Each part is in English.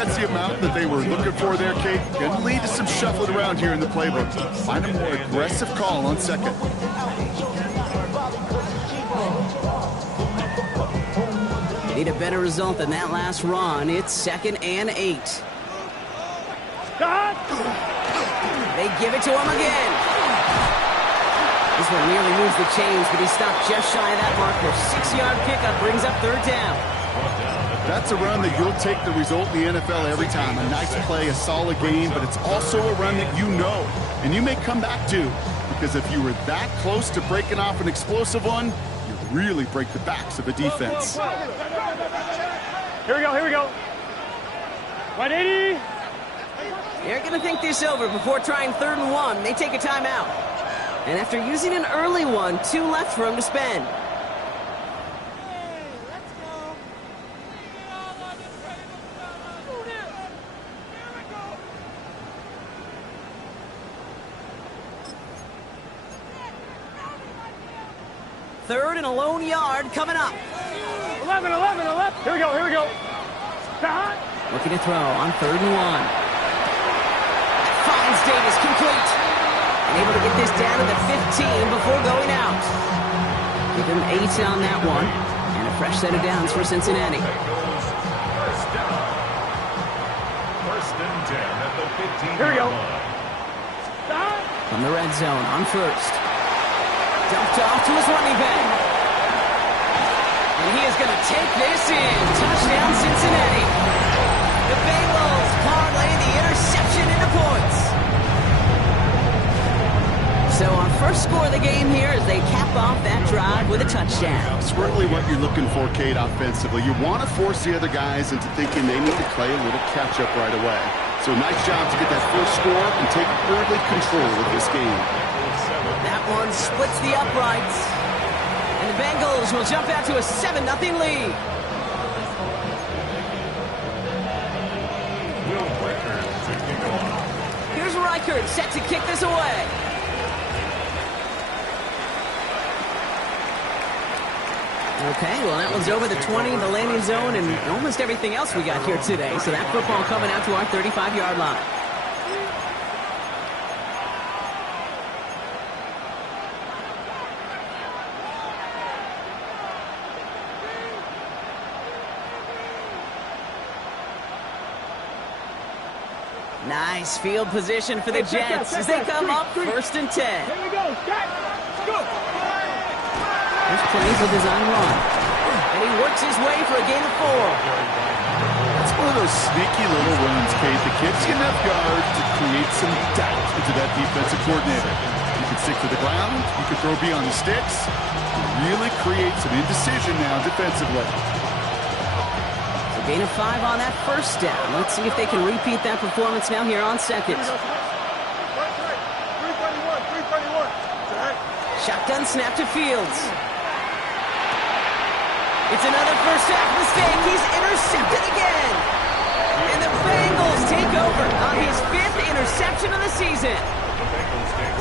that's the amount that they were looking for there, Kate. Going to lead to some shuffling around here in the playbook. Find a more aggressive call on second. Need a better result than that last run. It's 2nd and 8. They give it to him again. This one nearly moves the chains, but he stopped just shy of that marker. 6-yard pickup brings up 3rd down. That's a run that you'll take the result in the NFL every time. A nice play, a solid game, but it's also a run that you know and you may come back to, because if you were that close to breaking off an explosive one, you really break the backs of a defense. Here we go. 180. They're going to think this over before trying 3rd and 1. They take a timeout. And after using an early one, 2 left for him to spend. Third and a lone yard coming up. 11. Here we go. Looking to throw on 3rd and 1. Finds Davis complete. And able to get this down to the 15 before going out. Give him 8 on that one. And a fresh set of downs for Cincinnati. First and 10 at the 15. Here we go. From the red zone on 1st. Dumped off to his running back. And he is going to take this in. Touchdown, Cincinnati. The Bengals parlay the interception into points. So our first score of the game here as they cap off that drive with a touchdown. It's really what you're looking for, Kate, offensively. You want to force the other guys into thinking they need to play a little catch-up right away. So nice job to get that first score and take early control of this game. That one splits the uprights. And the Bengals will jump out to a 7-0 lead. Here's Reichert set to kick this away. Okay, well, that one's over the 20, the landing zone, and almost everything else we got here today. So that football coming out to our 35-yard line. Nice field position for the Jets as they come up 1st and 10. Here we go. Let's go. This plays a design run. And he works his way for a gain of 4. That's one of those sneaky little runs, Kate, that gives you enough yards to create some doubt into that defensive coordinator. You can stick to the ground. You can throw beyond the sticks. Really create some indecision now defensively. So gain of 5 on that 1st down. Let's see if they can repeat that performance now here on 2nd. 321. Shotgun snap to Fields. It's another first half mistake. He's intercepted again. And the Bengals take over on his 5th interception of the season.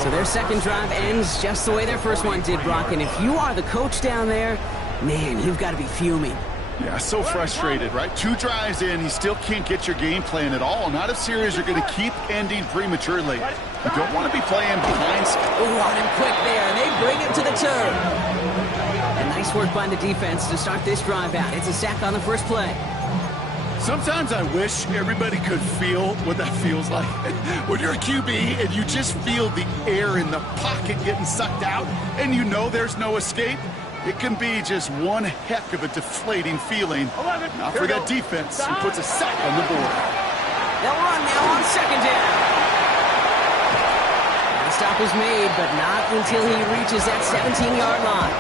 So their second drive ends just the way their first one did, Brock. And if you are the coach down there, man, you've got to be fuming. Yeah, so frustrated, right? 2 drives in, you still can't get your game plan at all. Not a series you're going to keep ending prematurely. You don't want to be playing behind. Ooh, on him quick there, and they bring him to the turf. And nice work by the defense to start this drive out. It's a sack on the first play. Sometimes I wish everybody could feel what that feels like. When you're a QB and you just feel the air in the pocket getting sucked out and you know there's no escape, it can be just one heck of a deflating feeling. Not for that defense who puts a sack on the board. They'll run now on 2nd down. The stop is made, but not until he reaches that 17-yard line.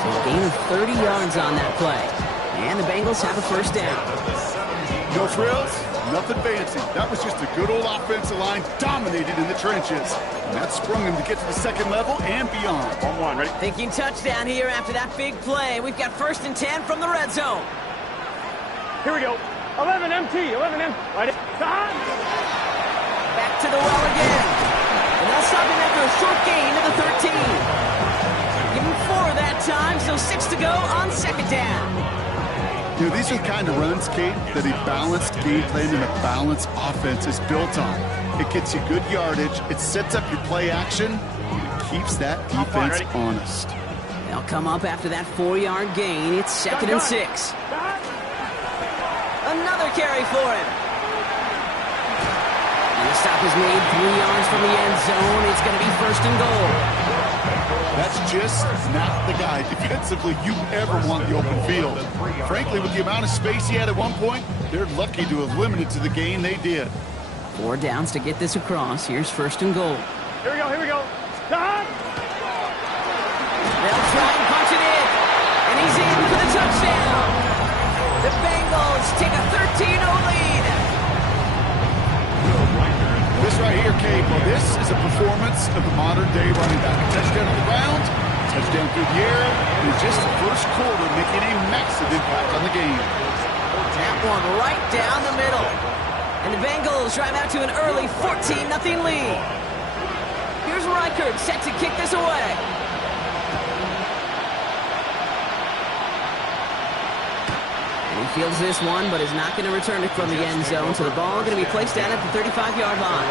So a gain of 30 yards on that play. And the Bengals have a 1st down. No frills, nothing fancy. That was just a good old offensive line dominated in the trenches. And that sprung him to get to the 2nd level and beyond. 1-1, ready? Thinking touchdown here after that big play. We've got 1st and 10 from the red zone. Here we go. 11 MT. Right. Time. Back to the well again. And they'll stop him after a short gain to the 13. Give him 4 that time, so 6 to go on 2nd down. You know, these are the kind of runs, Kate, that a balanced game plan and a balanced offense is built on. It gets you good yardage, it sets up your play action, and it keeps that defense honest. They'll come up after that 4-yard gain. It's 2nd and 6. Another carry for him. And the stop is made 3 yards from the end zone. It's going to be 1st and goal. That's just not the guy defensively you ever want the open field. Frankly, with the amount of space he had at one point, they're lucky to have limited to the gain they did. 4 downs to get this across. Here's 1st and goal. Here we go, here we go. Stop! They'll try and punch it in. And he's in for the touchdown. The Bengals take a 13-0 lead. This right here, Kate, well, this is a performance of the modern-day running back. A touchdown on the ground, touchdown through the air, and just the first quarter making a massive impact on the game. That one right down the middle. And the Bengals drive out to an early 14-0 lead. Here's Reichert set to kick this away. And he fields this one, but is not going to return it from the end zone. So the ball going to be placed down at the 35-yard line.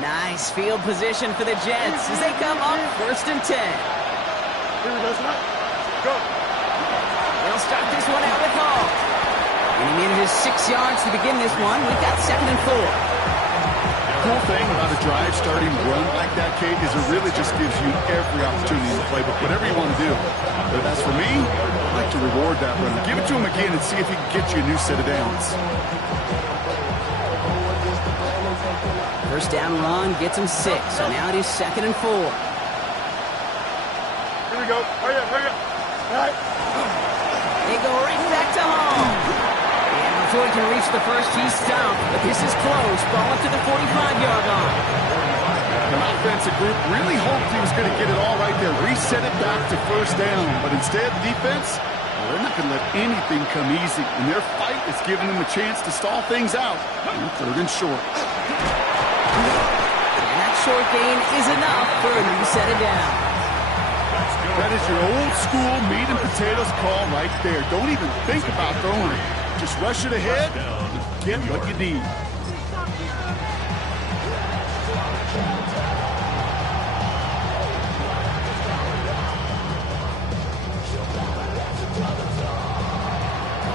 Nice field position for the Jets as they come up 1st and 10. Here we go, son. Go. They'll start this one out with Hall. And he manages 6 yards to begin this one. We've got 2nd and 4. The cool thing about a drive starting run like that, Kate, is it really just gives you every opportunity in the playbook, whatever you want to do. But as for me, I like to reward that run. Give it to him again and see if he can get you a new set of downs. 1st down run gets him 6. So now it is 2nd and 4. Here we go. Hurry up, hurry up. All right. They go right back to Hall. And before he can reach the first, he's stopped. But this is close. Ball up to the 45-yard line. The offensive group really hoped he was going to get it all right there, reset it back to 1st down. But instead, defense, well, they're not going to let anything come easy. And their fight is giving them a chance to stall things out. And 3rd and short. And that short gain is enough for a new set of downs. That is your old school meat and potatoes call right there. Don't even think about throwing it. Just rush it ahead and get what you need.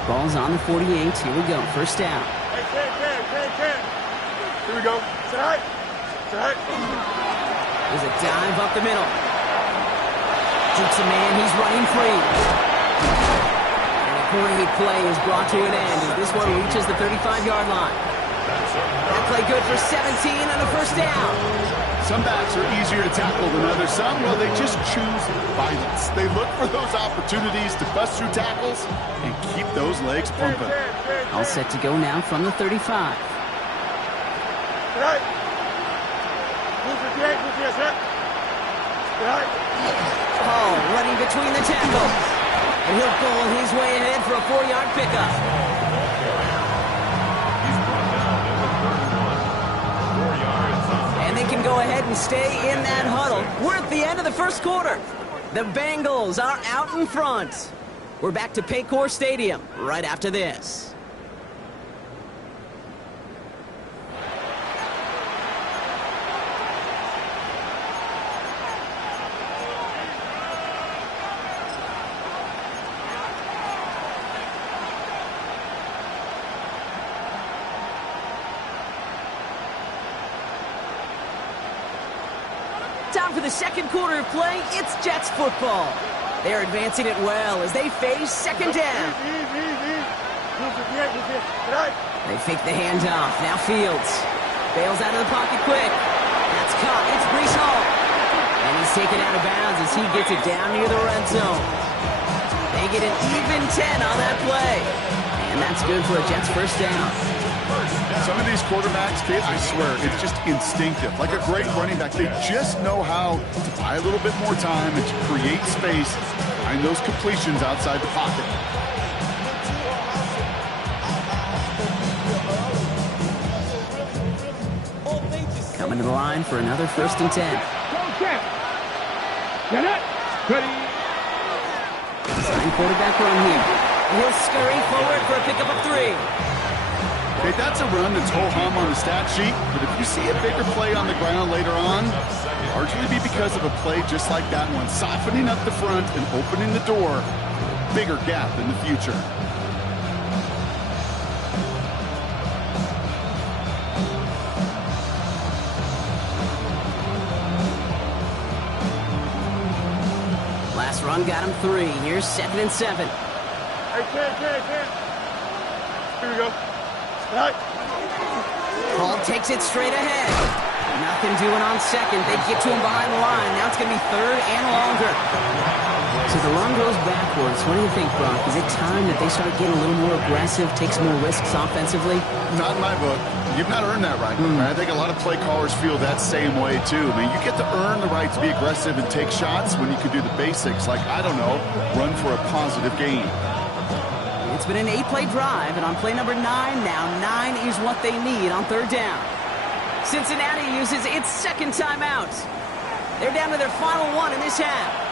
Ball's on the 48. Here we go. 1st down. Hey, Ken. Here we go. Side. There's a dive up the middle. Jukes a man, he's running free. And a great play is brought to an end as this one reaches the 35-yard line. That play good for 17 on the 1st down. Some backs are easier to tackle than others. Some, well, they just choose violence. They look for those opportunities to bust through tackles and keep those legs pumping. All set to go now from the 35. Right. Move the right. Right. Hall running between the tackles. And he'll pull his way ahead for a 4-yard pickup. And they can go ahead and stay in that huddle. We're at the end of the 1st quarter. The Bengals are out in front. We're back to Paycor Stadium right after this. Time for the 2nd quarter of play. It's Jets football. They're advancing it well as they face 2nd down. They fake the handoff. Now Fields bails out of the pocket quick. That's caught. It's Breece Hall. And he's taken out of bounds as he gets it down near the red zone. They get an even 10 on that play. And that's good for a Jets 1st down. Some of these quarterbacks, kid, I swear, it's just instinctive. Like a great running back, they just know how to buy a little bit more time and to create space behind those completions outside the pocket. Coming to the line for another 1st and 10. Get it. Ready. Design quarterback run here. He'll scurry forward for a pickup of 3. Okay, that's a run that's ho-hum on the stat sheet, but if you see a bigger play on the ground later on, largely be because of a play just like that one, softening up the front and opening the door, bigger gap in the future. Last run got him 3. Here's 2nd and 7. Hey, kid. Here we go. Right. Hall takes it straight ahead. Nothing doing on 2nd. They get to him behind the line. Now it's going to be 3rd and longer. So the run goes backwards. What do you think, Brock? Is it time that they start getting a little more aggressive, take some more risks offensively? Not in my book. You've not earned that right. I think a lot of play callers feel that same way, too. I mean, you get to earn the right to be aggressive and take shots when you can do the basics, like, I don't know, run for a positive gain. It's been an 8-play drive, and on play number 9 now, 9 is what they need on 3rd down. Cincinnati uses its 2nd timeout. They're down to their final 1 in this half.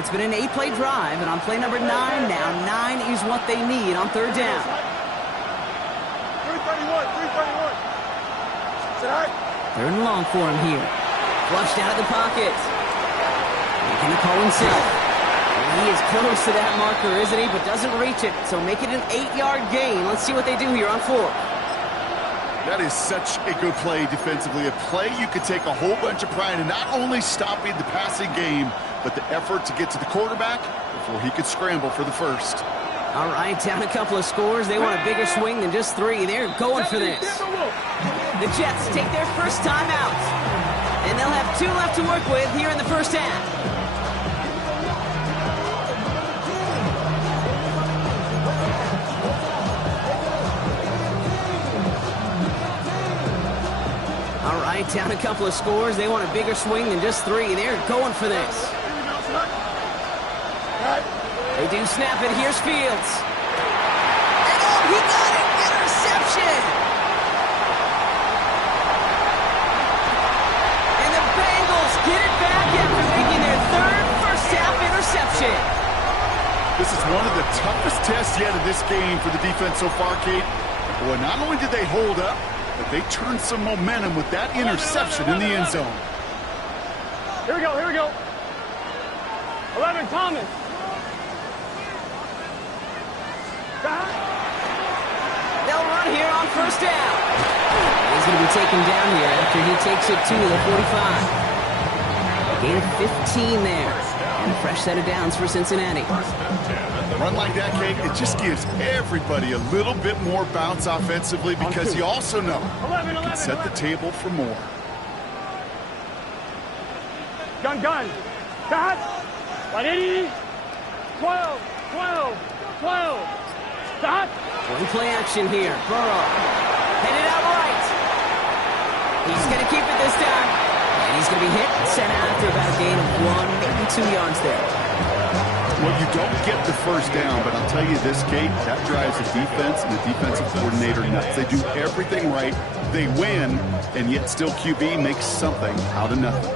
It's been an 8-play drive, and on play number 9 now, 9 is what they need on 3rd down. 331. Sit 3rd and long for him here. Flushed out of the pocket. Making the call himself. He is close to that marker, isn't he? But doesn't reach it, so make it an 8-yard gain. Let's see what they do here on 4th. That is such a good play defensively. A play you could take a whole bunch of pride in not only stopping the passing game, but the effort to get to the quarterback before he could scramble for the 1st. All right, down a couple of scores. They want a bigger swing than just 3. They're going for this. The Jets take their 1st time out, and they'll have 2 left to work with here in the 1st half. All right, down a couple of scores. They want a bigger swing than just 3. They're going for this. They do snap it. Here's Fields. And oh, he got it! Interception! And the Bengals get it back after making their 3rd first-half interception. This is one of the toughest tests yet in this game for the defense so far, Kate. Boy, not only did they hold up, but they turned some momentum with that interception in the end zone. Here we go. 11, Thomas. They'll run here on 1st down. He's going to be taken down here after he takes it to the 45. Gain of 15 there. And a fresh set of downs for Cincinnati. A run like that, Kate, it just gives everybody a little bit more bounce offensively because you also know you can set the table for more. Gun. Got. 180. 12. Stop. One play action here. Burrow. Headed out right. He's going to keep it this time. And he's going to be hit and sent out after about a gain of 1, maybe 2 yards there. Well, you don't get the 1st down, but I'll tell you this, Kate, that drives the defense and the defensive coordinator nuts. They do everything right. They win, and yet still QB makes something out of nothing.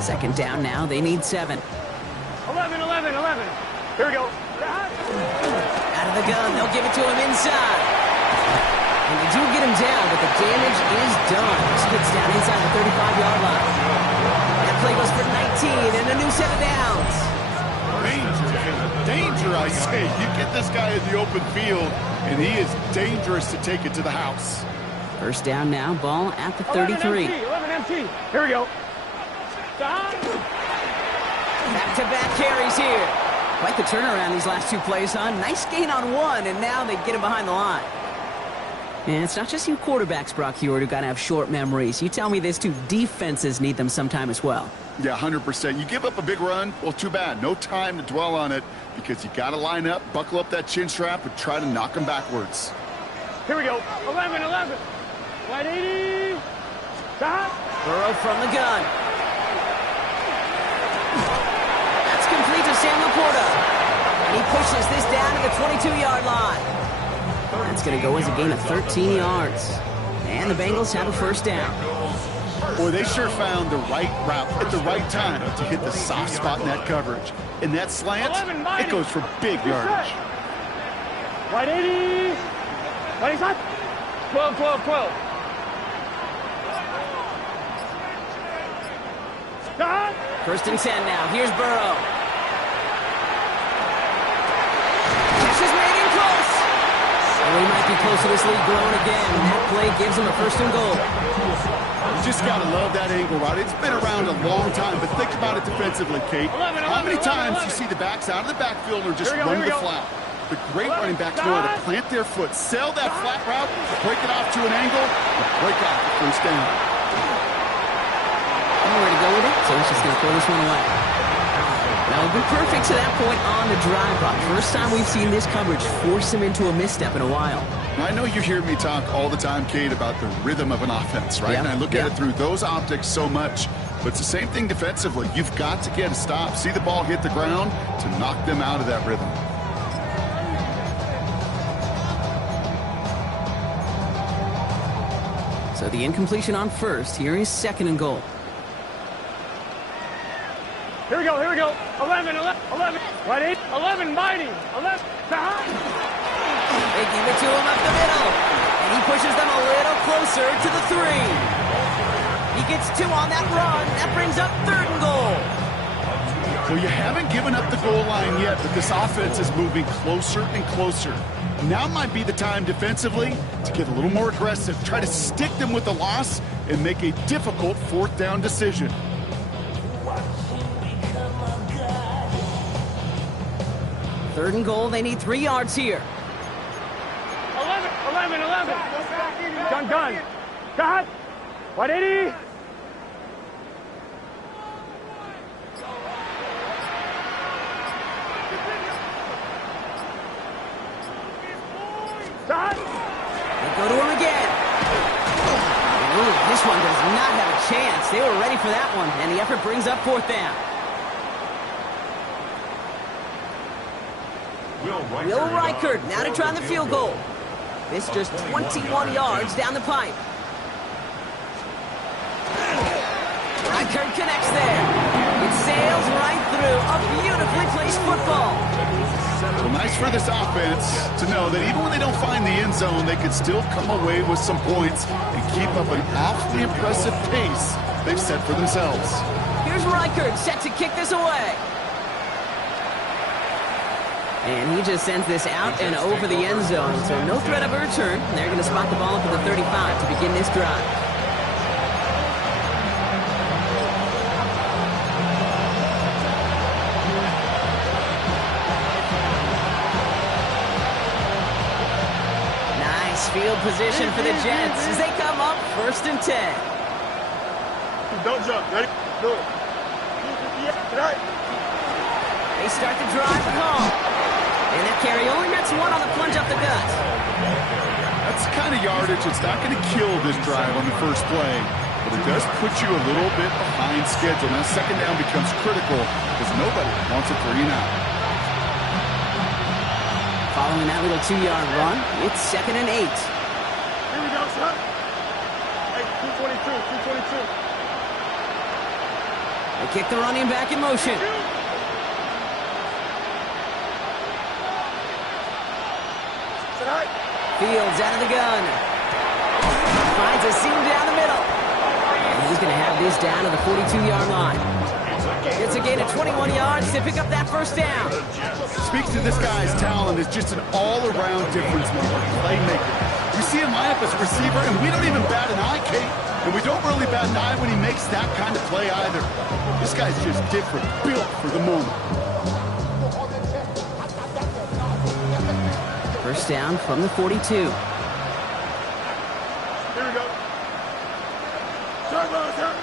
Second down now. They need 7. 11. Here we go. Out of the gun. They'll give it to him inside. And they do get him down, but the damage is done. Spits down inside the 35-yard line. That play goes for 19 and a new set of downs. Danger, I say. You get this guy in the open field, and he is dangerous to take it to the house. 1st down now. Ball at the 33. 11 empty. Here we go. Stop. Back-to-back carries here. Quite the turnaround these last 2 plays, huh? Nice gain on 1, and now they get him behind the line. And it's not just you quarterbacks, Brock Huard, who got to have short memories. You tell me this too, defenses need them sometime as well. Yeah, 100%. You give up a big run, well, too bad. No time to dwell on it because you got to line up, buckle up that chin strap, and try to knock them backwards. Here we go. 11. 180. Stop. Burrow from the gun. And he pushes this down to the 22-yard line. That's going to go as a gain of 13 yards. And the Bengals have a first down. Boy, they sure found the right route at the right time to hit the soft spot in that coverage. And that slant, it goes for big yardage. Right 80. Right side. 12, 12, 12. Stop. First and 10 now. Here's Burrow. This is made in close. And we might be close to this lead growing again. And that play gives him a first and goal. You just got to love that angle route. It's been around a long time, but think about it defensively, Kate. How many times you see the backs out of the backfield or just run the flat? The great running backs know how to plant their foot, sell that flat route, break it off to an angle, and break out the first down. I'm ready to go with it, so he's just going to throw this one away. Now, we've been perfect to that point on the drive, Bob. First time we've seen this coverage force him into a misstep in a while. I know you hear me talk all the time, Kate, about the rhythm of an offense, right? Yep. And I look at it through those optics so much. But it's the same thing defensively. You've got to get a stop, see the ball hit the ground to knock them out of that rhythm. So the incompletion on first. Here is second and goal. Here we go, here we go. 11, 11, 11. Right 8, 11, biting. 11, behind. They give it to him up the middle. And he pushes them a little closer to the 3. He gets 2 on that run. That brings up third and goal. Well, you haven't given up the goal line yet, but this offense is moving closer and closer. Now might be the time defensively to get a little more aggressive, try to stick them with the loss, and make a difficult fourth down decision. Third and goal, they need 3 yards here. 11, 11, 11. Gun, gun. Cut. 180. Stop. They go to him again. Ooh, this one does not have a chance. They were ready for that one, and the effort brings up fourth down. Will Reichert now to try the field goal. This just 21 yards down the pipe. Reichert connects there. It sails right through a beautifully placed football. Well, nice for this offense to know that even when they don't find the end zone, they could still come away with some points and keep up an awfully impressive pace they've set for themselves. Here's Reichert set to kick this away. And he just sends this out and over the end zone, so no threat of a return. They're going to spot the ball up at the 35 to begin this drive. Nice field position for the Jets as they come up first and 10. Don't jump. Ready? Do it. They start the drive home. And that carry only nets 1 on the plunge up the gut. That's the kind of yardage that's not going to kill this drive on the first play, but it does put you a little bit behind schedule. Now second down becomes critical because nobody wants a 3 and out. Following that little 2-yard run, it's second and 8. Here we go, son. Hey, 222, 222. They kick the running back in motion. Fields out of the gun. Finds a seam down the middle. And he's going to have this down to the 42-yard line. It's a gain of 21 yards to pick up that first down. Speaks to this guy's talent as just an all-around difference maker, playmaker. We see him line up as a receiver, and we don't even bat an eye, Kate. And we don't really bat an eye when he makes that kind of play either. This guy's just different, built for the moment. First down from the 42. Here we go. Turn.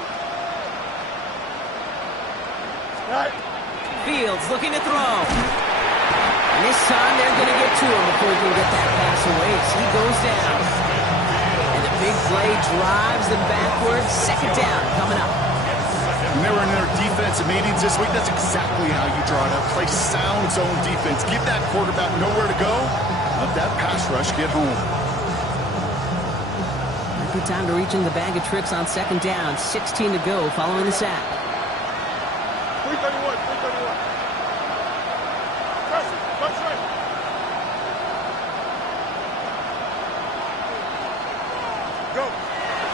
Right. Fields looking to throw. And this time they're going to get to him before he can get that pass away. So he goes down. And the big play drives them backwards. Second down coming up. When they were in their defensive meetings this week, that's exactly how you draw it up. Play sound zone defense. Give that quarterback nowhere to go. Let that pass rush get home. Good time to reach in the bag of tricks on second down. 16 to go following the sack. 331, 331. Press it, touch right. Go.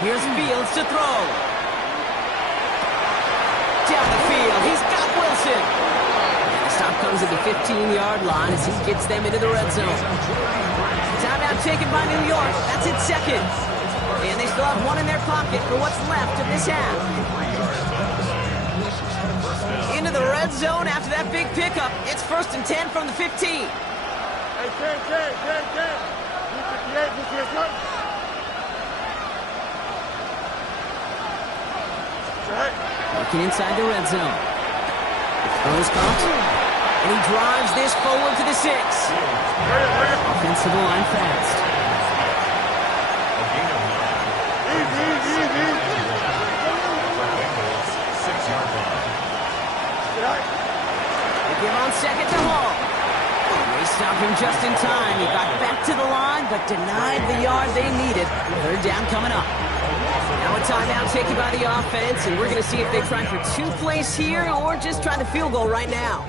Here's Fields to throw. Down the field, he's got Wilson. And the stop comes at the 15-yard line as he gets them into the red zone. Timeout taken by New York. That's its second. And they still have one in their pocket for what's left of this half. Into the red zone after that big pickup. It's 1st and 10 from the 15. Hey, Ken. 258, this is good. Working inside the red zone. Throw is caught. And he drives this forward to the 6. Offensive line fast. They give on second to Hall. They stop him just in time. He got back to the line, but denied the yard they needed. 3rd down coming up. Now a timeout taken by the offense, and we're going to see if they try for 2 plays here or just try the field goal right now.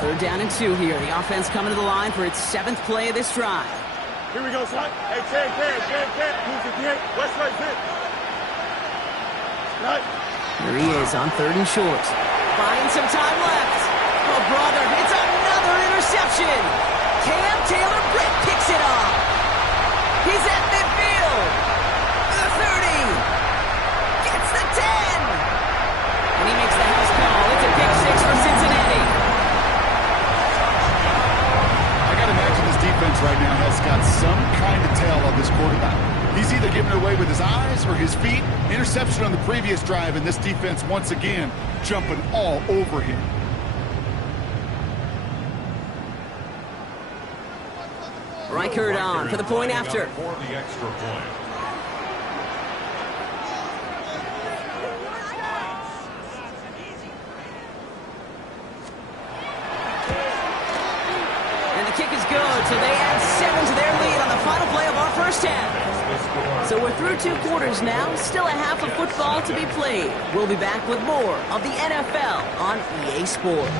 3rd down and 2 here. The offense coming to the line for its 7th play of this drive. Here we go, son. Hey, Ken. 258, West right fit. Right. Here he is on 3rd and short. Buying some time left. Oh, brother, it's another interception. Cam Taylor-Britt picks it off. He's at midfield. The 30. Gets the 10. And he makes the house call. It's a pick 6 for Cincinnati. I got to imagine this defense right now has got some kind of tail on this quarterback. He's either giving it away with his eyes or his feet. Interception on the previous drive, and this defense once again jumping all over him. Reichert on for the point after. For the extra point. And the kick is good, so they add 7 to their lead on the final play of our first half. So we're through 2 quarters now, still a half of football to be played. We'll be back with more of the NFL on EA Sports.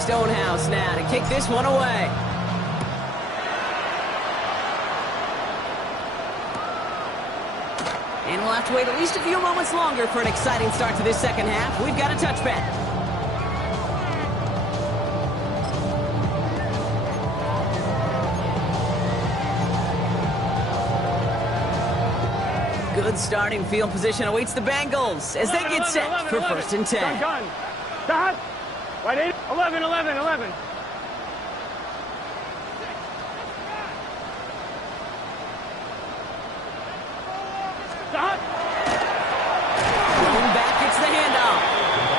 Stonehouse now to kick this one away. And we'll have to wait at least a few moments longer for an exciting start to this second half. We've got a touchback. Good starting field position awaits the Bengals as they get set for 1st and 10. Gun. Stop. Right 8. 11. Stop. Going back, it's the handoff.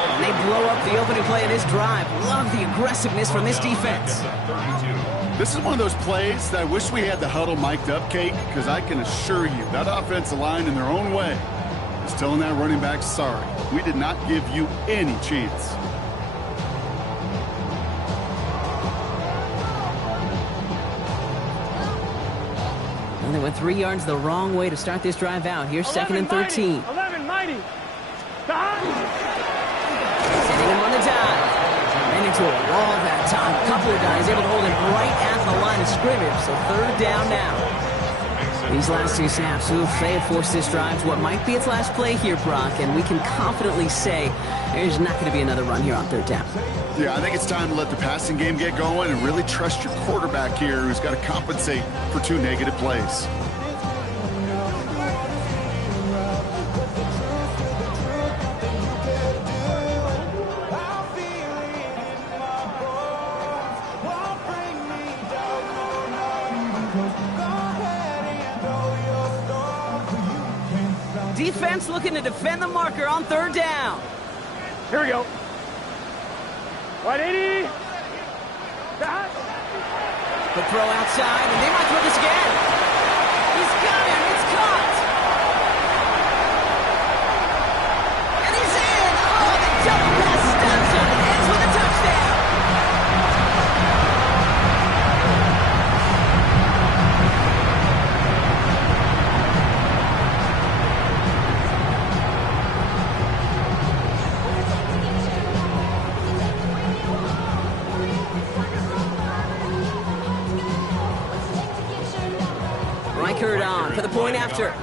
And they blow up the opening play of this drive. Love the aggressiveness from this defense. This is one of those plays that I wish we had the huddle mic'd up, Kate, because I can assure you that offensive line in their own way is telling that running back, sorry, we did not give you any chance. And they went 3 yards the wrong way to start this drive out. Here's 2nd and 13. 11, mighty. Stop. Setting him on the dive. Ran into a wall that time. A couple of guys able to hold him right at the line of scrimmage. So 3rd down now. These last two snaps, they have forced this drive to what might be its last play here, Brock, and we can confidently say there's not going to be another run here on third down. Yeah, I think it's time to let the passing game get going and really trust your quarterback here, who's got to compensate for 2 negative plays. Defense looking to defend the marker on third down. Here we go. Right 80. The throw outside, and they might throw this again. He's got him. It's caught. And he's in. Oh, the double pass stops him and ends with a touchdown. Reichert on for the point after.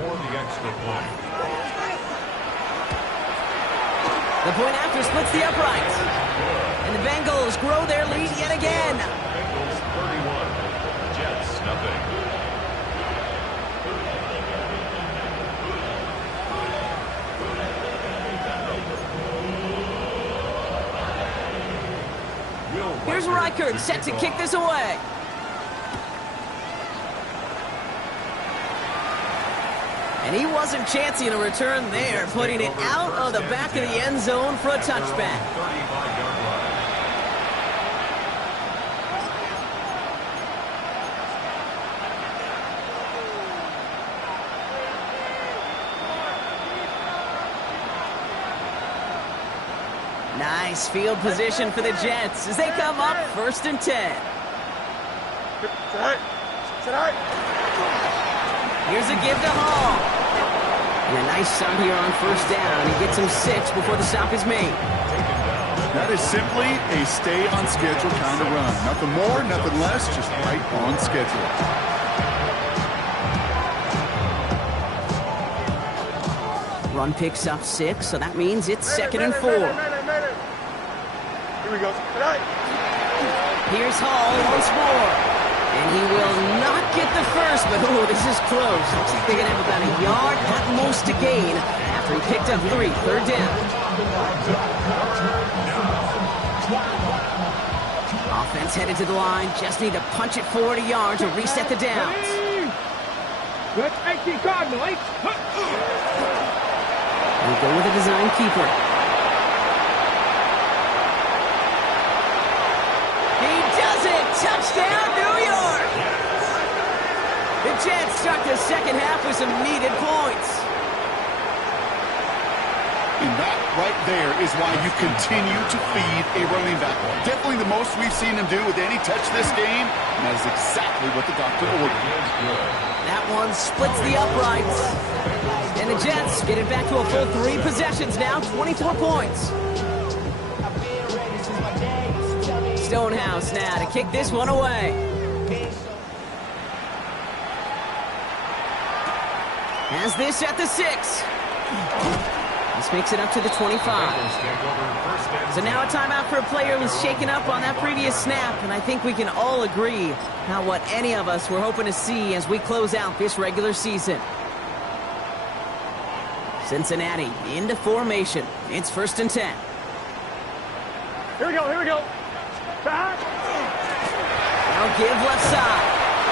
The point after splits the upright. And the Bengals grow their lead yet again. Bengals 31, Jets nothing. Here's Reichert set to kick this away. And he wasn't chancing a return there, putting it out of the back of the end zone for a touchback. 35-yard line. Nice field position for the Jets as they come up 1st and 10. Here's a give to Hall. And a nice stop here on 1st down. He gets him 6 before the stop is made. That is simply a stay on schedule kind of run. Nothing more, nothing less, just right on schedule. Run picks up 6, so that means it's 2nd and 4. Here we go. Here's Hall once more. And he will not get the first, but oh, this is close. Looks like they're going to have about a yard at most to gain after he picked up 3. 3rd down. Offense headed to the line. Just need to punch it forward a yard to reset the downs. Let's make the Cardinal. We go with a design keeper. He does it! Touchdown, New York! The Jets start the second half with some needed points. And that right there is why you continue to feed a running back. Definitely the most we've seen him do with any touch this game, and that is exactly what the doctor ordered. That one splits the uprights. And the Jets get it back to a full 3 possessions now, 24 points. Stonehouse now to kick this one away. Has this at the 6. This makes it up to the 25. So now a timeout for a player who's shaken up on that previous snap, and I think we can all agree not what any of us were hoping to see as we close out this regular season. Cincinnati into formation. It's 1st and 10. Here we go. Back. Now give left side.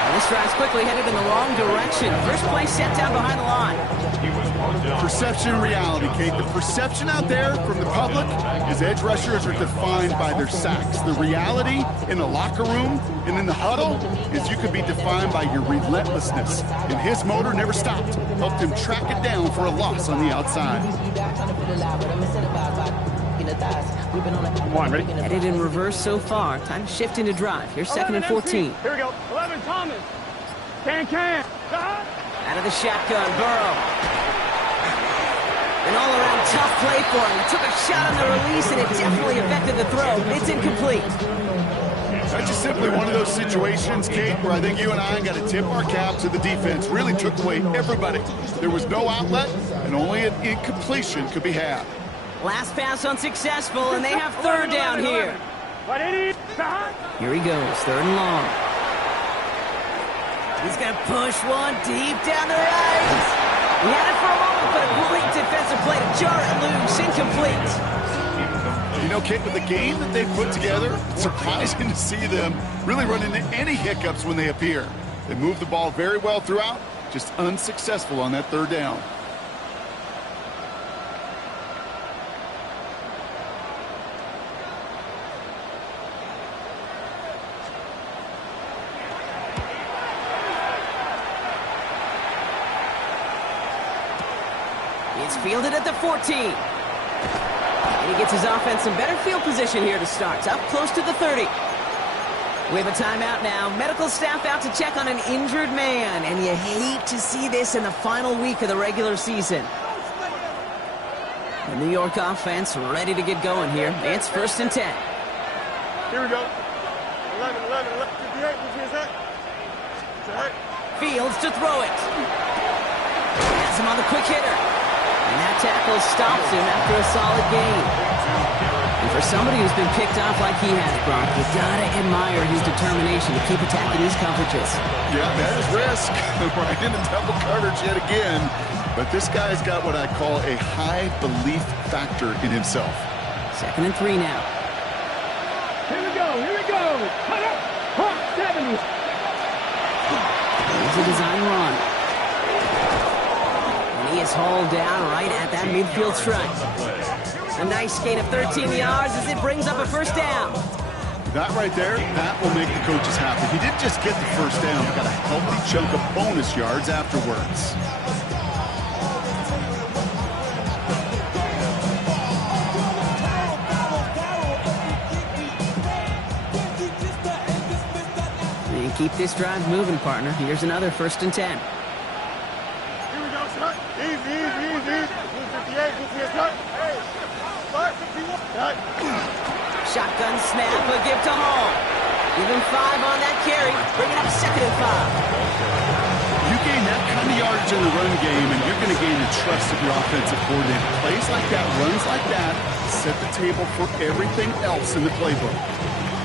And this drive's quickly headed in the wrong direction. First play set down behind the line. Perception and reality, Kate. The perception out there from the public is edge rushers are defined by their sacks. The reality in the locker room and in the huddle is you could be defined by your relentlessness. And his motor never stopped. Helped him track it down for a loss on the outside. Come on, ready? Headed in reverse so far. Time to shift into drive. Here's 2nd and 14. Here we go. 11 Thomas. Can. Out of the shotgun, Burrow. An all-around tough play for him. He took a shot on the release, and it definitely affected the throw. It's incomplete. That's just simply one of those situations, Kate, where I think you and I got to tip our cap to the defense. Really took away everybody. There was no outlet, and only an incompletion could be had. Last pass unsuccessful, and they have third down here. Here he goes, third and long. He's going to push one deep down the right. He had it for a moment, but a great defensive play to jar it loose, incomplete. You know, Kate, with the game that they've put together, it's surprising to see them really run into any hiccups when they appear. They move the ball very well throughout, just unsuccessful on that third down. It's fielded at the 14. And he gets his offense in better field position here to start. It's up close to the 30. We have a timeout now. Medical staff out to check on an injured man. And you hate to see this in the final week of the regular season. The New York offense ready to get going here. It's 1st and 10. Here we go. 11, 58. Fields to throw it. Has him on the quick hitter. And that tackle stops him after a solid gain. And for somebody who's been picked off like he has, Brock, you gotta admire his determination to keep attacking these coverages. Yeah, that is risk. Right into double coverage yet again. But this guy's got what I call a high belief factor in himself. 2nd and 3 now. Here we go. Cut up. 70. Here's a design run. He is hauled down right at that midfield stripe. A nice gain of 13 yards as it brings up a first down. That right there, that will make the coaches happy. He didn't just get the first down, he got a healthy chunk of bonus yards afterwards. And keep this drive moving, partner. Here's another 1st and 10. Shotgun snap, a give to Hall. Give him 5 on that carry. Bring it up 2nd and 5. You gain that kind of yardage in the run game, and you're going to gain the trust of your offensive coordinator. Plays like that, runs like that, set the table for everything else in the playbook.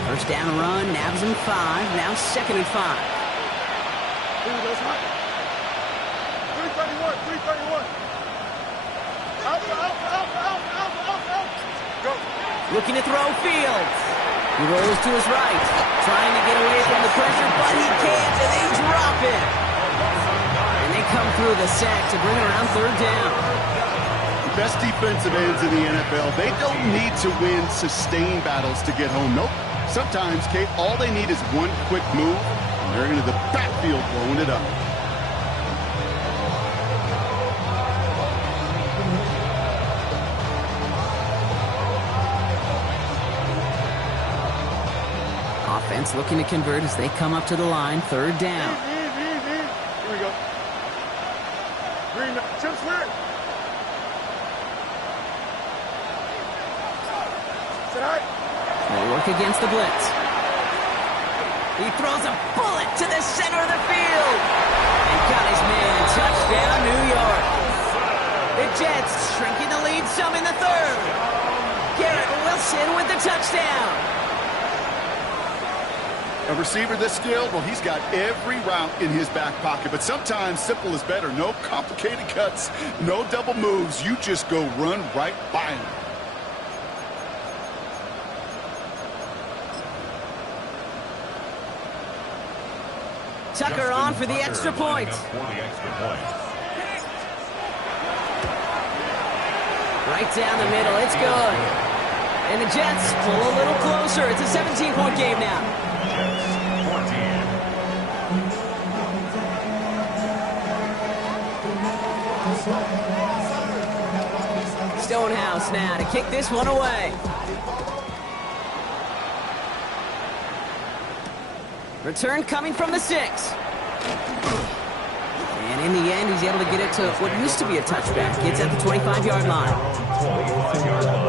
First down run, nabs him 5. Now 2nd and 5. Here we go, Scott. 331. Out. Go. Looking to throw Fields. He rolls to his right, trying to get away from the pressure, but he can't, and they drop it. And they come through the sack to bring it around 3rd down. The best defensive ends in the NFL, they don't need to win sustained battles to get home. Nope. Sometimes, Kate, all they need is one quick move, and they're into the backfield blowing it up. Offense looking to convert as they come up to the line, 3rd down. Easy. Here we go. Green, chip swear. Sit high. They'll work against the blitz. He throws a bullet to the center of the field. And got his man. Touchdown, New York. The Jets shrinking the lead some in the 3rd. Garrett Wilson with the touchdown. A receiver this skilled, well, he's got every route in his back pocket. But sometimes simple is better. No complicated cuts, no double moves. You just go run right by him. Tucker on for the extra point. Right down the middle. It's good. And the Jets pull a little closer. It's a 17-point game now. Stonehouse now to kick this one away. Return coming from the 6. And in the end, he's able to get it to what used to be a touchback. Gets at the 25-yard line. 25-yard line.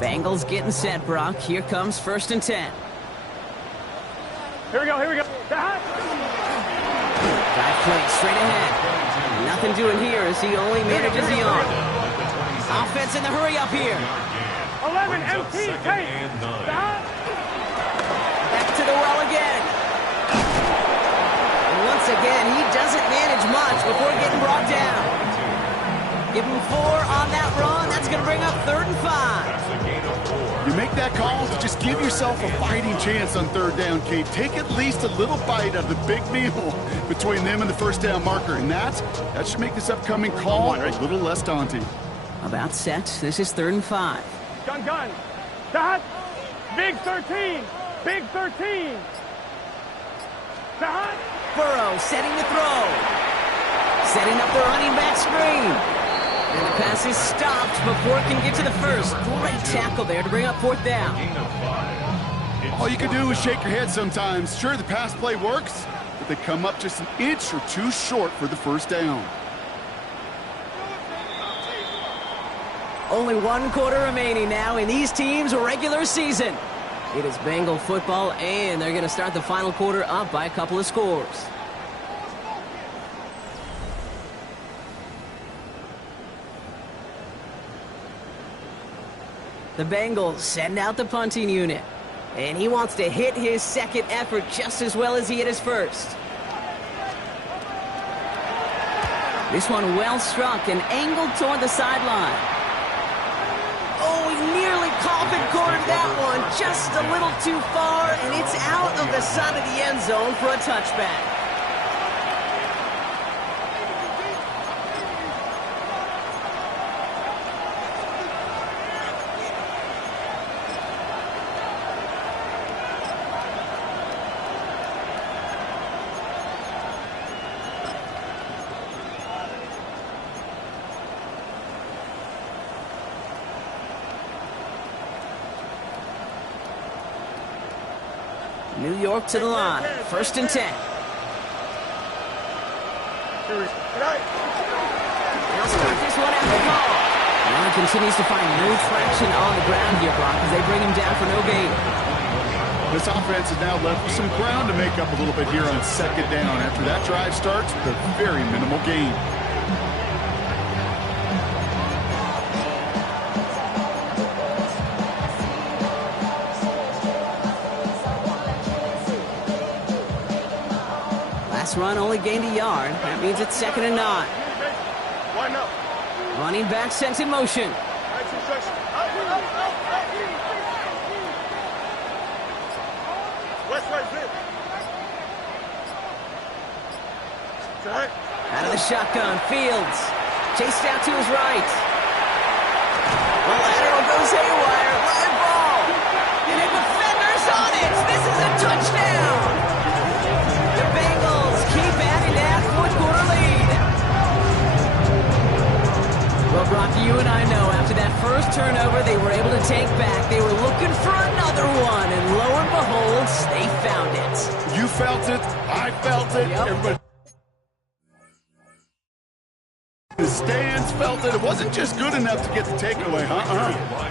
Bengals getting set, Brock. Here comes 1st and 10. Here we go, here we go. Drive play straight ahead. Nothing doing here as he only manages the arm. Offense in the hurry up here. 11, MT, take. Back to the well again. And once again, he doesn't manage much before getting brought down. Give him 4 on that run. That's going to bring up 3rd and 5. You make that call to just give yourself a fighting chance on 3rd down, Kate. Take at least a little bite of the big meal between them and the 1st down marker. And that should make this upcoming call a little less daunting. About set. This is 3rd and 5. Gun. Dot. Big 13. Big 13. Dot. Burrow setting the throw. Setting up the running back screen. And the pass is stopped before it can get to the 1st. Great tackle there to bring up 4th down. All you can do is shake your head sometimes. Sure, the pass play works, but they come up just an inch or 2 short for the 1st down. Only 1 quarter remaining now in these teams' regular season. It is Bengal football, and they're going to start the final quarter up by a couple of scores. The Bengals send out the punting unit, and he wants to hit his 2nd effort just as well as he hit his 1st. This one well struck and angled toward the sideline. Oh, he nearly coffin cornered that one just a little too far, and it's out of the side of the end zone for a touchback. New York to the line. 1st and 10. They'll start this one after call. Allen continues to find no traction on the ground here, Brock, as they bring him down for no gain. This offense is now left with some ground to make up a little bit here on 2nd down. After that drive starts, the very minimal gain. Run only gained a yard. That means it's 2nd and 9. Running back sent in motion. Out of the shotgun, Fields chased out to his right. The lateral goes haywire. Live ball. And the defender's on it. This is a touchdown. The Bengals keep adding that 4th quarter lead. Well, Brock, you and I know after that 1st turnover they were able to take back. They were looking for another one, and lo and behold, they found it. You felt it. I felt it. Yep. Everybody. The stands felt it. It wasn't just good enough to get the takeaway,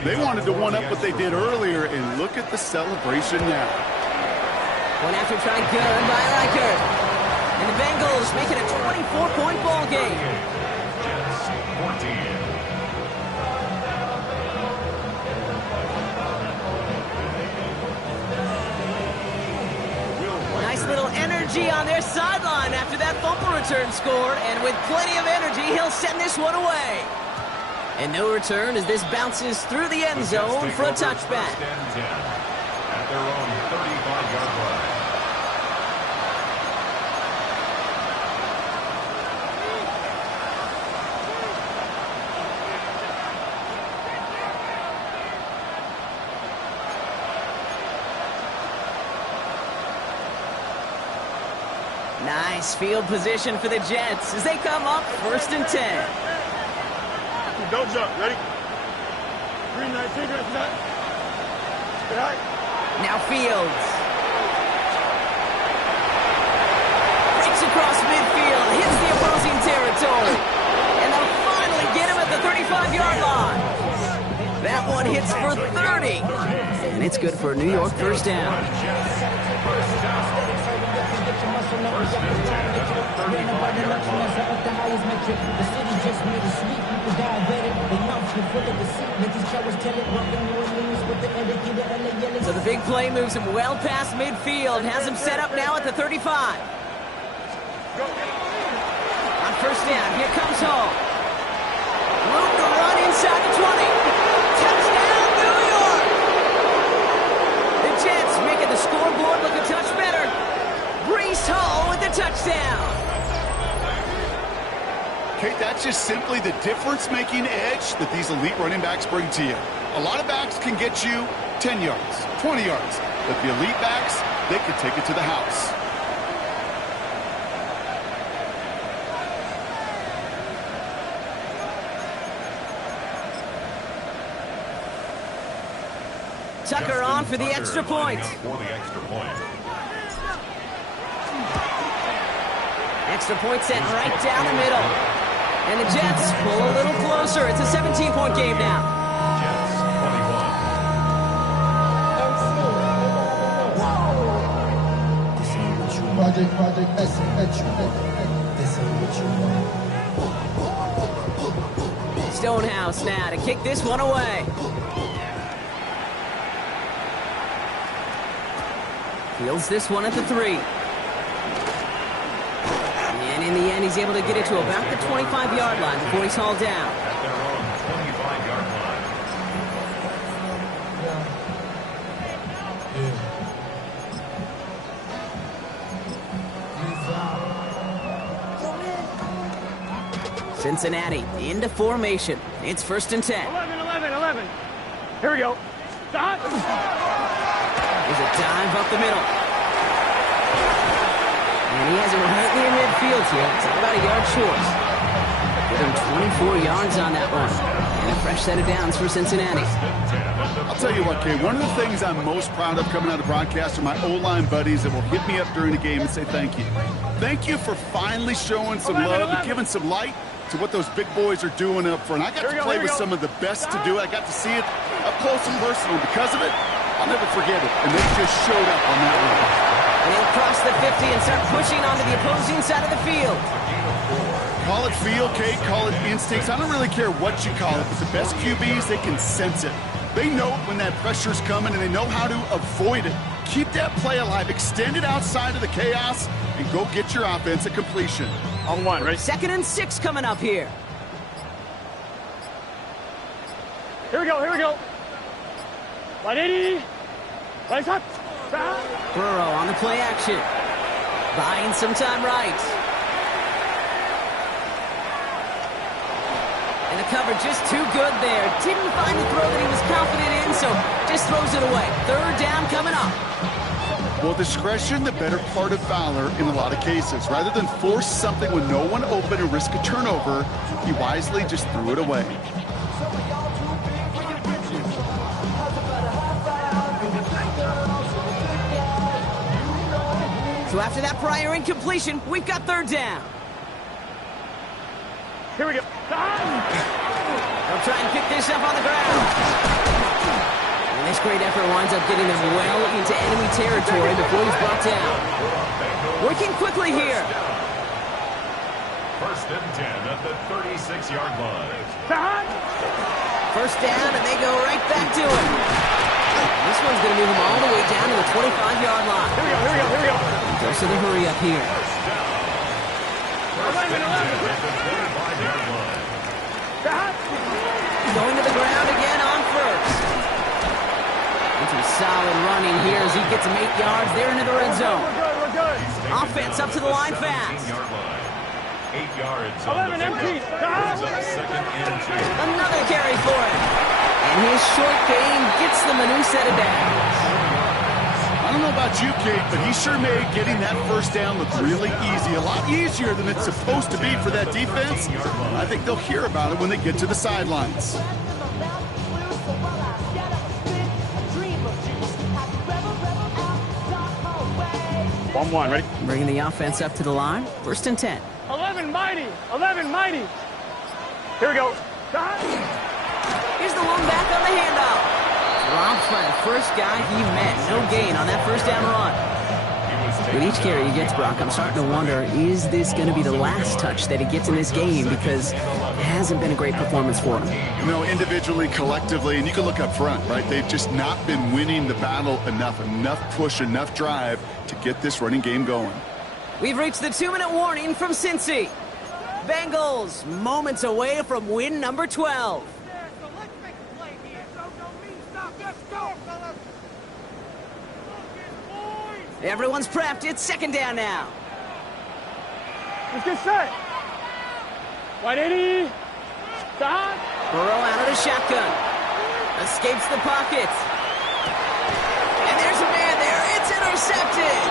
They wanted to one-up what they did earlier, and look at the celebration now. One after try good by Reichert. And the Bengals make it a 24-point ball game. Nice little energy on their sideline after that bumper return scored. And with plenty of energy, he'll send this one away. And no return as this bounces through the end zone for a touchback. At their own 35-yard line. Nice field position for the Jets as they come up 1st and 10. Don't jump. Ready? Green light, cigarette nut. Now Fields. Breaks across midfield, hits the opposing territory. And they'll finally get him at the 35. one hits for 30. And it's good for a New York first down. So the big play moves him well past midfield, has him set up now at the 35. On first down, here comes Hall. Room to run inside the 20. Touchdown, New York! The Jets making the scoreboard look a touch better. Breece Hall with the touchdown. Kate, that's just simply the difference-making edge that these elite running backs bring to you. A lot of backs can get you 10 yards, 20 yards, but the elite backs, they can take it to the house. Tucker on for the extra point. Extra point sent right down the middle. And the Jets pull a little closer. It's a 17-point game now. Jets 21. Stonehouse now to kick this one away. Fields this one at the 3. And in the end, he's able to get it to about the 25-yard line before he's hauled down. At their own 25-yard line. Cincinnati into formation. It's first and 10. 11. Here we go. Stop. There's a dive up the middle. And he has it right near midfield here. It's about a yard short. Give him 24 yards on that one. And a fresh set of downs for Cincinnati. I'll tell you what, Kay, one of the things I'm most proud of coming out of broadcast are my O-line buddies that will hit me up during the game and say thank you. Thank you for finally showing some love and giving some light to what those big boys are doing up front. I got to play with some of the best to do it. I got to see it up close and personal. Because of it, I'll never forget it. And they just showed up on that one. And he'll cross the 50 and start pushing onto the opposing side of the field. Call it feel, Kate, call it instincts. I don't really care what you call it, but the best QBs, they can sense it. They know when that pressure's coming, and they know how to avoid it. Keep that play alive. Extend it outside of the chaos, and go get your offense at completion. On one, ready? 2nd and 6 coming up here. Here we go. 180. Right up. Burrow on the play action. Buying some time right. And the cover just too good there. Didn't find the throw that he was confident in, so just throws it away. 3rd down coming up. Well, discretion, the better part of valor in a lot of cases. Rather than force something with no one open and risk a turnover, he wisely just threw it away. So after that prior incompletion, we've got 3rd down. Here we go. They'll try and pick this up on the ground. And this great effort winds up getting them well into enemy territory before he's brought down. Working quickly here. 1st and 10 at the 36-yard line. 1st down, and they go right back to it. This one's going to move him all the way down to the 25-yard line. Here we go. Goes to the hurry up here. 11. Going to the ground again on 1st. Into a solid running here as he gets him 8 yards there into the red zone. We're good. Offense up to the line fast. 8 yards. 11 empty. 2nd and 2. Another carry for him. And his short gain gets them a new set of downs. I don't know about you, Kate, but he sure made getting that 1st down look really easy. A lot easier than it's supposed to be for that defense. I think they'll hear about it when they get to the sidelines. 1-1, ready? Bringing the offense up to the line. 1st and 10. 11 mighty. Here we go. Here's the one back on the handoff. Dropped by the first guy he met. No gain on that first down run. With each carry he gets, Brock, I'm starting to wonder, is this going to be the last touch that he gets in this game? Because it hasn't been a great performance for him. You know, individually, collectively, and you can look up front, right? They've just not been winning the battle enough push, enough drive to get this running game going. We've reached the 2-minute warning from Cincy. Bengals moments away from win number 12. Everyone's prepped. It's second down now. Let's get set. 180. Stop. Burrow out of the shotgun. Escapes the pocket. And there's a man there. It's intercepted.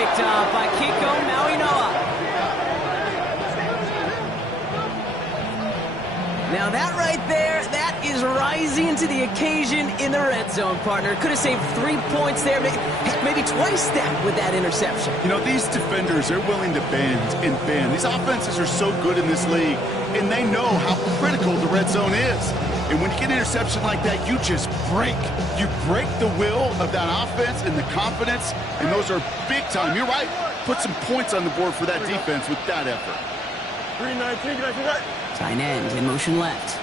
Picked off by Kiko Mauinoa. Now that right there, that is rising to the occasion in the red zone, partner. Could have saved 3 points there, maybe twice that with that interception. You know, these defenders, they're willing to bend and bend. These offenses are so good in this league, and they know how critical the red zone is. And when you get an interception like that, you just break. You break the will of that offense and the confidence, and those are big time. You're right. Put some points on the board for that defense with that effort. 319, right. Tight end in motion left.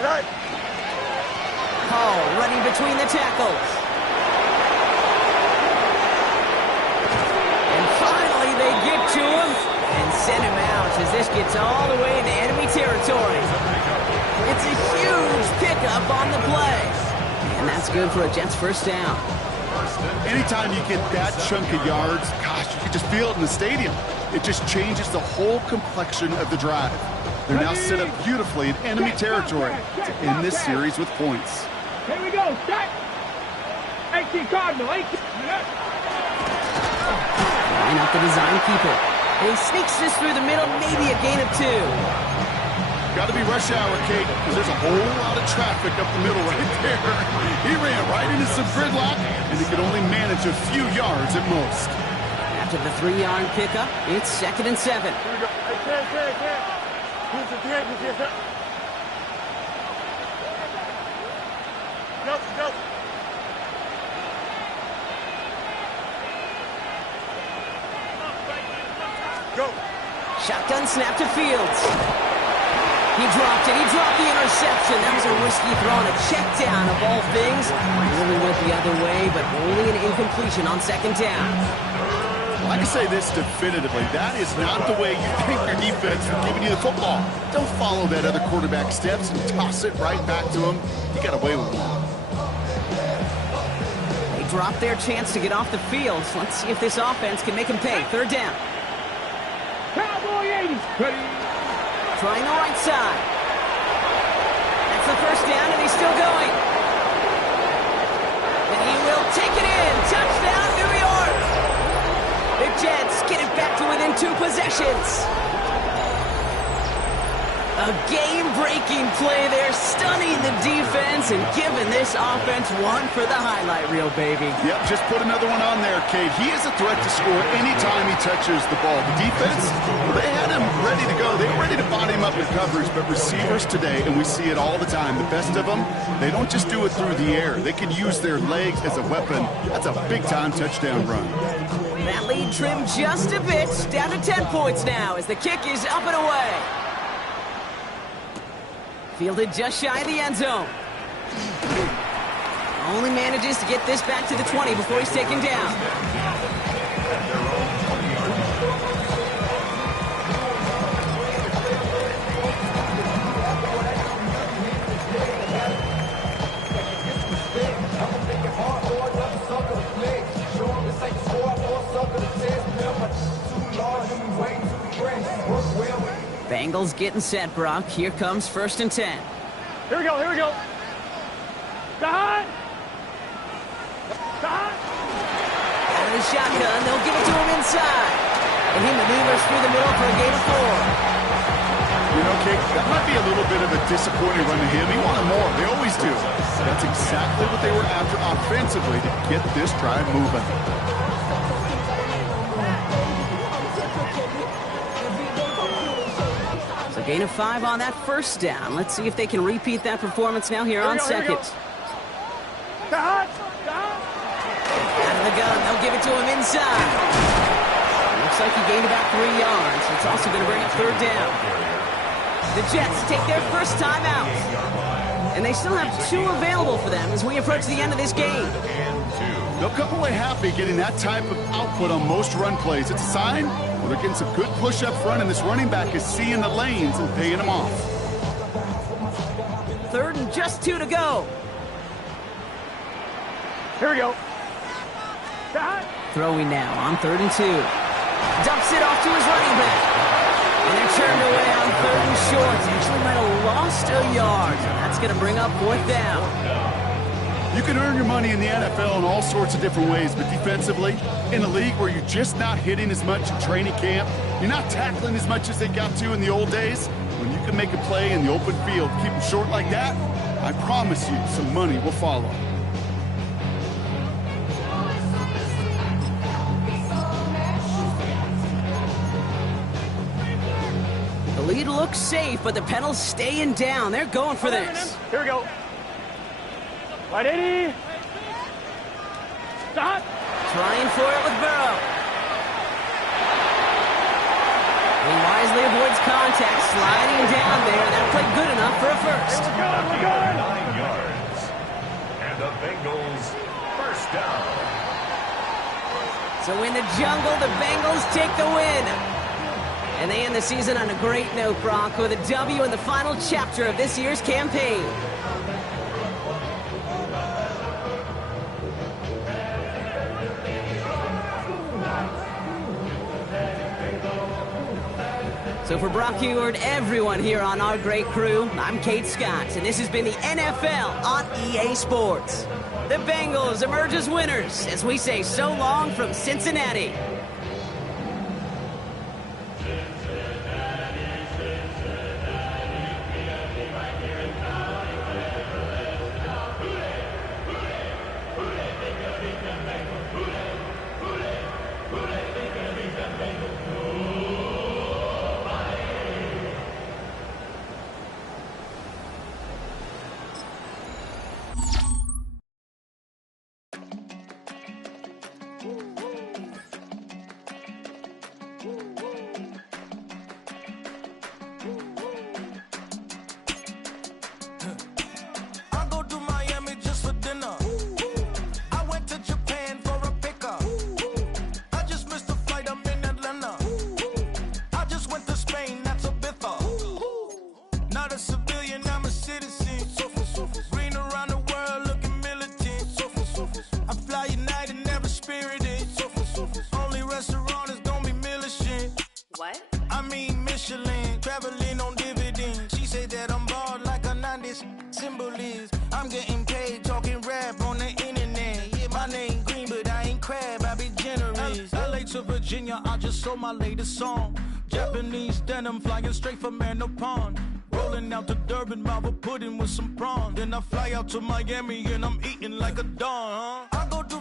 Right. Hall running between the tackles. And finally they get to him and send him out as this gets all the way into enemy territory. It's a huge pickup on the play. And that's good for a Jets first down. Anytime you get that chunk of yards, gosh, you can just feel it in the stadium. It just changes the whole complexion of the drive. They're now set up beautifully in enemy territory to end this series with points. Here we go. Set. 18 Cardinal. 18. Line up the design keeper. And he sneaks this through the middle, maybe a gain of 2. Got to be rush hour, Kate, because there's a whole lot of traffic up the middle right there. He ran right into some gridlock, and he could only manage a few yards at most. After the 3-yard pickup, it's 2nd and 7. Here we go. Go. Go. Shotgun snap to Fields. He dropped it. He dropped the interception. That was a risky throw and a check down of all things. Really went the other way, but only an incompletion on 2nd down. I can say this definitively. That is not the way you thank your defense for giving you the football. Don't follow that other quarterback steps and toss it right back to him. He got away with it. They dropped their chance to get off the field. So let's see if this offense can make him pay. 3rd down. Cowboy 80. Ready. Trying the right side. That's the 1st down, and he's still going. And he will take it in. Touchdown, New York. The Jets get it back to within 2 possessions. A game-breaking play there, stunning the defense and giving this offense one for the highlight reel, baby. Yep, just put another one on there, Kate. He is a threat to score anytime he touches the ball. The defense, they had him ready to go. They were ready to body him up in coverage, but receivers today, and we see it all the time, the best of them, they don't just do it through the air. They can use their legs as a weapon. That's a big-time touchdown run. That lead trimmed just a bit, down to 10 points now as the kick is up and away. Fielded just shy of the end zone. Only manages to get this back to the 20 before he's taken down. Bengals getting set, Brock. Here comes 1st and 10. Here we go. Behind. Out of the shotgun, they'll give it to him inside. And he maneuvers through the middle for a gain of 4. You know, Kate, that might be a little bit of a disappointing run to him. He wanted more. They always do. That's exactly what they were after offensively to get this drive moving. Gain of 5 on that first down. Let's see if they can repeat that performance now here on second. Out of the gun, they'll give it to him inside. Looks like he gained about 3 yards. It's also going to bring up third down. The Jets take their first time out. And they still have 2 available for them as we approach the end of this game. They'll come away happy getting that type of output on most run plays. It's a sign well, they're getting some good push up front, and this running back is seeing the lanes and paying them off. Third and just 2 to go. Here we go. Throwing now on 3rd and 2. Dumps it off to his running back. And they're turned away on 3rd and short. Actually might have lost a yard. That's going to bring up 4th down. You can earn your money in the NFL in all sorts of different ways, but defensively, in a league where you're just not hitting as much in training camp, you're not tackling as much as they got to in the old days, when you can make a play in the open field, keep them short like that, I promise you some money will follow. The lead looks safe, but the pedal's staying down. They're going for this. Here we go. Right 80. Stop. Trying for it with Burrow. He wisely avoids contact, sliding down there. That played good enough for a first. We're good. 9 yards. And the Bengals first down. So in the jungle, the Bengals take the win. And they end the season on a great note, Brock, with a W in the final chapter of this year's campaign. So for Brock Huard, everyone here on our great crew, I'm Kate Scott, and this has been the NFL on EA Sports. The Bengals emerge as winners as we say so long from Cincinnati. Virginia, I just sold my latest song. Japanese denim flying straight from Manopon. Rolling out to Durban, Marvel pudding with some prawns. Then I fly out to Miami and I'm eating like a don. I go to